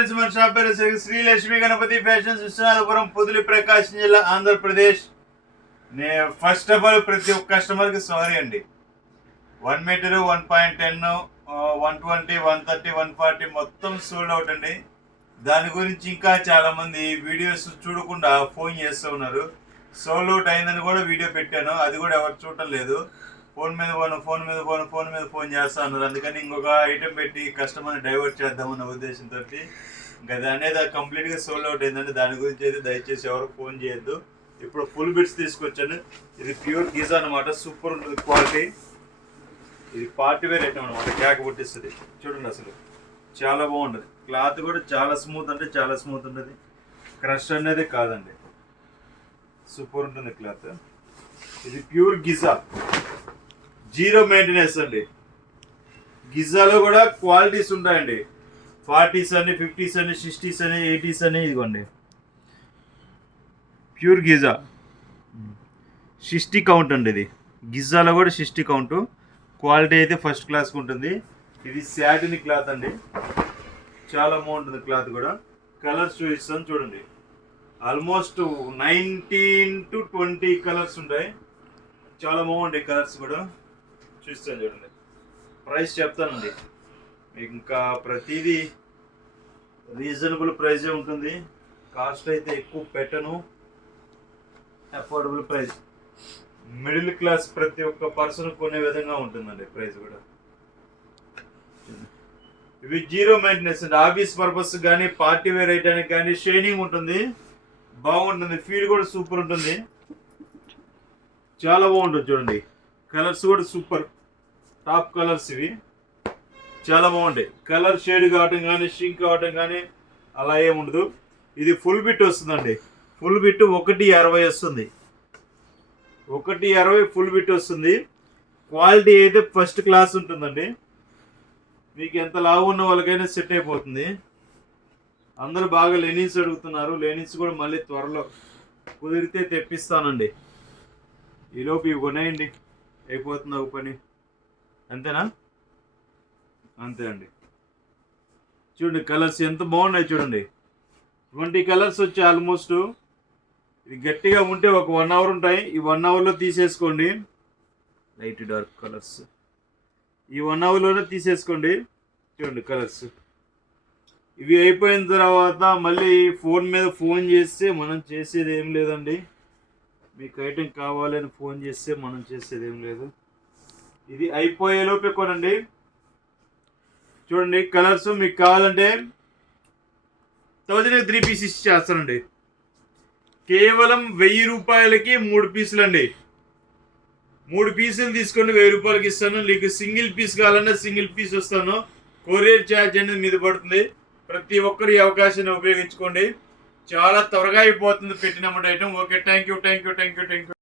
Friends, మన shop పేరు Shri Lakshmi Ganapati fashions, Viswanathapuram, Podili, ప్రకాశం జిల్లా, ఆంధ్రప్రదేశ్. ఫస్ట్ ఆఫ్ ఆల్ ప్రతి ఒక్క కస్టమర్కి సారీ అండి. 1 మీటర్, 1.10, 120, 130, 140 మొత్తం సోల్డ్ అవుట్ అండి. దాని గురించి ఇంకా చాలా మంది వీడియోస్ చూడకుండా ఫోన్ చేస్తూ ఉన్నారు. సోల్డ్ అవుట్ అయిందని కూడా వీడియో పెట్టాను, అది కూడా ఎవరు చూడటం లేదు. ఫోన్ మీద ఫోన్ చేస్తా ఉన్నారు. అందుకని ఇంకొక ఐటెం పెట్టి కస్టమర్ని డైవర్ట్ చేద్దామన్న ఉద్దేశంతో ఇంకా అనేది కంప్లీట్గా సోల్డ్ అవుట్ అయిందండి. దాని గురించి అయితే దయచేసి ఎవరు ఫోన్ చేయొద్దు. ఇప్పుడు ఫుల్ బిట్స్ తీసుకొచ్చాను. ఇది ప్యూర్ గీజా అనమాట, సూపర్ ఉంటుంది క్వాలిటీ. ఇది పార్టీ వేర్ ఐటమ్ అనమాట, కేక పుట్టిస్తుంది. చూడండి, అసలు చాలా బాగుంటుంది. క్లాత్ కూడా చాలా స్మూత్, అంటే చాలా స్మూత్ ఉంటుంది. క్రష్ అనేది కాదండి, సూపర్ ఉంటుంది క్లాత్. ఇది ప్యూర్ గిజా, జీరో మెయింటెనెన్స్ అండి. గిజాలో కూడా క్వాలిటీస్ ఉంటాయండి. 40s అని, 50s అని, 60s అని, 80s అని. ఇదిగోండి ప్యూర్ గిజా, 60 కౌంట్ అండి. ఇది గిజాలో కూడా 60 కౌంట్. క్వాలిటీ అయితే ఫస్ట్ క్లాస్కి ఉంటుంది. ఇది శాటిన్ క్లాత్ అండి, చాలా బాగుంటుంది క్లాత్ కూడా. కలర్స్ చూపిస్తాను చూడండి. ఆల్మోస్ట్ 19 to 20 కలర్స్ ఉంటాయి. చాలా బాగుంటాయి కలర్స్ కూడా. చూస్తాను చూడండి. ప్రైస్ చెప్తానండి మీకు. ఇంకా ప్రతిదీ రీజనబుల్ ప్రైజే ఉంటుంది. కాస్ట్ అయితే ఎక్కువ పెట్టను, అఫోర్డబుల్ ప్రైస్. మిడిల్ క్లాస్ ప్రతి ఒక్క పర్సన్ కొనే విధంగా ఉంటుందండి ప్రైస్ కూడా. ఇవి జీరో మెయింటెనెన్స్ అండి. ఆఫీస్ పర్పస్ కానీ, పార్టీ వేర్ ఐటానికి కానీ షైనింగ్ ఉంటుంది, బాగుంటుంది. ఫీల్ కూడా సూపర్ ఉంటుంది, చాలా బాగుంటుంది. చూడండి, కలర్స్ కూడా సూపర్ టాప్ కలర్స్. ఇవి చాలా బాగుంటాయి. కలర్ షేడ్ కావటం కానీ, షింక్ కావటం కానీ అలా ఏముండదు. ఇది ఫుల్ బిట్ వస్తుందండి. ఫుల్ బిట్ 1.60 వస్తుంది. 1.60 ఫుల్ బిట్ వస్తుంది. క్వాలిటీ అయితే ఫస్ట్ క్లాస్ ఉంటుందండి. మీకు ఎంత లావు ఉన్న వాళ్ళకైనా సెట్ అయిపోతుంది. అందరూ బాగా లెనిన్స్ అడుగుతున్నారు. లెనిన్స్ కూడా మళ్ళీ త్వరలో కుదిరితే తెప్పిస్తానండి. ఈలోపు ఇవి కొనేయండి, అయిపోతుంది ఒక పని. అంతేనా? అంతే అండి. చూడండి కలర్స్ ఎంత బాగున్నాయి చూడండి. 20 కలర్స్ వచ్చి ఆల్మోస్ట్. ఇది గట్టిగా ఉంటే ఒక 1 అవర్ ఉంటాయి. ఈ 1 అవర్లో తీసేసుకోండి. లైట్ డార్క్ కలర్స్ ఈ 1 అవర్లోనే తీసేసుకోండి. చూడండి కలర్స్. ఇవి అయిపోయిన తర్వాత మళ్ళీ ఫోన్ మీద ఫోన్ చేస్తే మనం చేసేది ఏం లేదండి. మీకు ఐటెం కావాలని ఫోన్ చేస్తే మనం చేసేది ఏం లేదు. ఇది అయిపోయేలోపే కొనండి. చూడండి కలర్స్. మీకు కావాలంటే 1000 3 పీసెస్ చేస్తానండి. కేవలం 1000 రూపాయలకి 3 పీసులు అండి. 3 పీసులు తీసుకొని 1000 రూపాయలకి ఇస్తాను. మీకు సింగిల్ పీస్ కావాలన్నా సింగిల్ పీస్ వస్తాను. కొరియర్ ఛార్జ్ అనేది మీద పడుతుంది. ప్రతి ఒక్కరు ఈ అవకాశాన్ని ఉపయోగించుకోండి. చాలా త్వరగా అయిపోతుంది పెట్టినప్పుడు ఐటమ్. Okay, thank you.